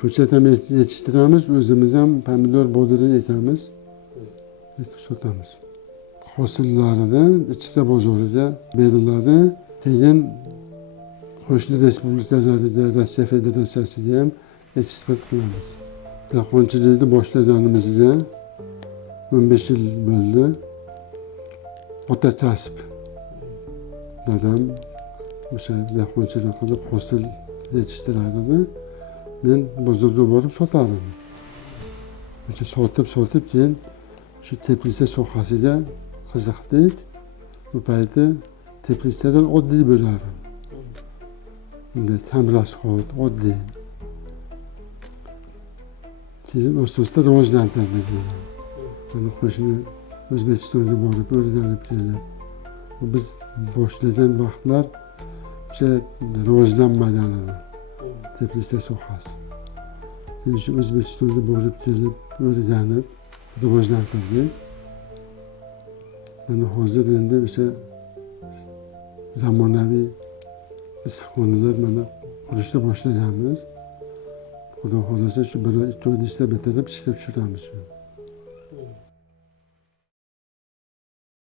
Ko'chat ham yetishtiramiz, o'zimiz ham pomidor bodring ekamiz, sotamiz. Hosillarida ichki bozoriga beriladi, keyin qo'shni respublikalarga, Rossiya Federatsiyasiga ham eksport qilamiz. Dehqonchilikni boshlaganimizga 15 yil bo'ldi. Ota kasb. Dadam o'sha dehqonchilik qilib hosil yetishtirardi. Men bozorga borib sotardim. O'sha sotib keyin shu teplitsa sohasiga qiziqdik. Bu payti teplitsalar oddiy bo'lardi. Bunday kam rasxod, oddiy. Keyin o'sta rivojlantirdik. Mana qo'shni O'zbekistonga borib o'rganib kelib. Biz boshlagan vaqtlar o'sha rivojlanmagan edi. Teplitsa sohasi. Keyin shu O'zbekistonga borib kelib o'rganib rivojlantirdik. Mana hozir endi o'sha zamonaviy issiqxonalar mana qurishni boshlaganmiz. Xudo xolasa shu 1-2 oyda ishlab bitirib ishga tushiramiz.